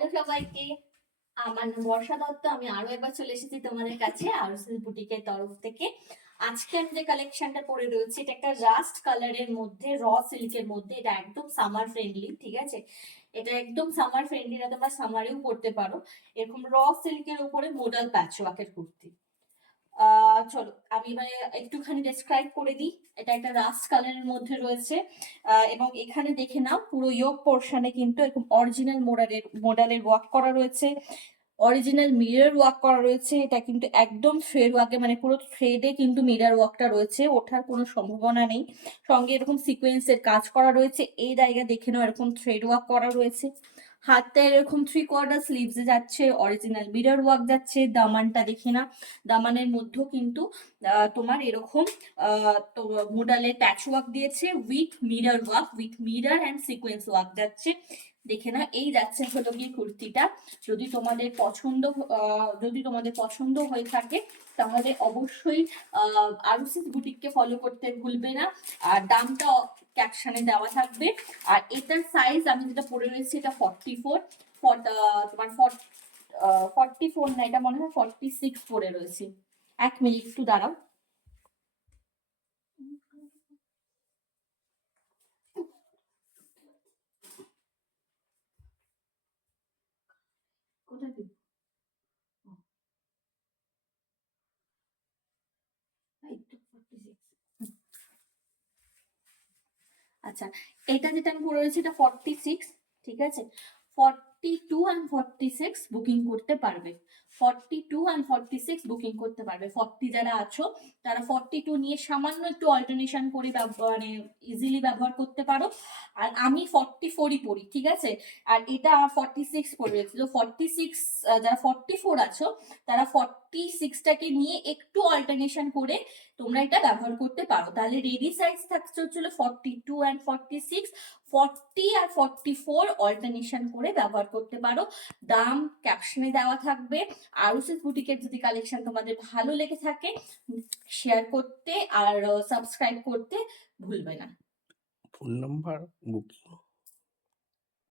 Hello সবাইকে, আমার নাম বর্ষা দত্ত। আমি আরো একবার চলে এসেছি তোমাদের কাছে আরুসিল বুটিকের তরফ থেকে। আজকে আমি যে কালেকশনটা পরে রয়েছে এটা একটা রাস্ট কালারের মধ্যে, র সিল্কের মধ্যে। এটা একদম সামার ফ্রেন্ডলি, ঠিক আছে? এটা একদম সামার ফ্রেন্ডলি, এটা তোমরা সামারেও পরতে পারো। এরকম র সিল্কের উপরে মোডাল প্যাচওয়ার্কের কুর্তি। চলো আমি এবারে একটুখানি ডেসক্রাইব করে দিই। এটা একটা রাস্ট কালারের মধ্যে রয়েছে, এবং এখানে দেখে নাও পুরো ইয়োক পোর্শনে কিন্তু এরকম অরিজিনাল মোডালের ওয়ার্ক করা রয়েছে, অরিজিনাল মিরর ওয়ার্ক করা রয়েছে। এটা কিন্তু একদম থ্রেড ওয়ার্কে, মানে পুরো থ্রেডে কিন্তু মিরর ওয়ার্কটা রয়েছে, ওঠার কোনো সম্ভাবনা নেই। সঙ্গে এরকম সিকোয়েন্সের কাজ করা রয়েছে, এই জায়গা দেখে নাও এরকম থ্রেড ওয়ার্ক করা রয়েছে। হাতটা এরকম 3/4 স্লিভসে যাচ্ছে, অরিজিনাল মিরর ওয়ার্ক যাচ্ছে। দামানটা দেখে না, দামানের মধ্যেও কিন্তু তোমার এরকম তো মোডালের প্যাচ ওয়ার্ক দিয়েছে with mirror work, with mirror and sequence work যাচ্ছে। দেখে না, এই যাচ্ছে হলো গিয়ে কুর্তিটা। যদি তোমাদের পছন্দ হয়ে থাকে তাহলে অবশ্যই আরুসিস বুটিককে ফলো করতে ভুলবে না। আর দামটা ক্যাপশনে দেওয়া থাকবে। আর এটার সাইজ আমি যেটা পরে রয়েছি এটা 44, তোমার 44 না, এটা মনে হয় 46 পরে রয়েছে। 1 মিনিট একটু দাঁড়াও। কোথায় দিব? আচ্ছা, এটা যেটা আমি পরে রয়েছি এটা 46, ঠিক আছে? 42 and 46 বুকিং করতে পারবে। 42 and 46 বুকিং করতে পারবে। 40 যারা আছো তারা 42 নিয়ে সামান্য একটু অল্টারনেশন করে মানে ইজিলি ব্যবহার করতে পারো। আর আমি 44ই পড়ি, ঠিক আছে? আর এটা 46 পড়ে রয়েছে। তো 46, যারা 44 আছো তারা 46টাকে নিয়ে একটু অল্টারনেশন করে তোমরা এটা ব্যবহার করতে পারো। তাহলে রেডি সাইজ থাকছে হচ্ছিল 42 and 46, 40 আর 44 অল্টারনেশন করে ব্যবহার করতে পারো। দাম ক্যাপশনে দেওয়া থাকবে। আরুসিস বুটিকের যদি কালেকশন তোমাদের ভালো লেগে থাকে শেয়ার করতে আর সাবস্ক্রাইব করতে ভুলবে না। Phone number booking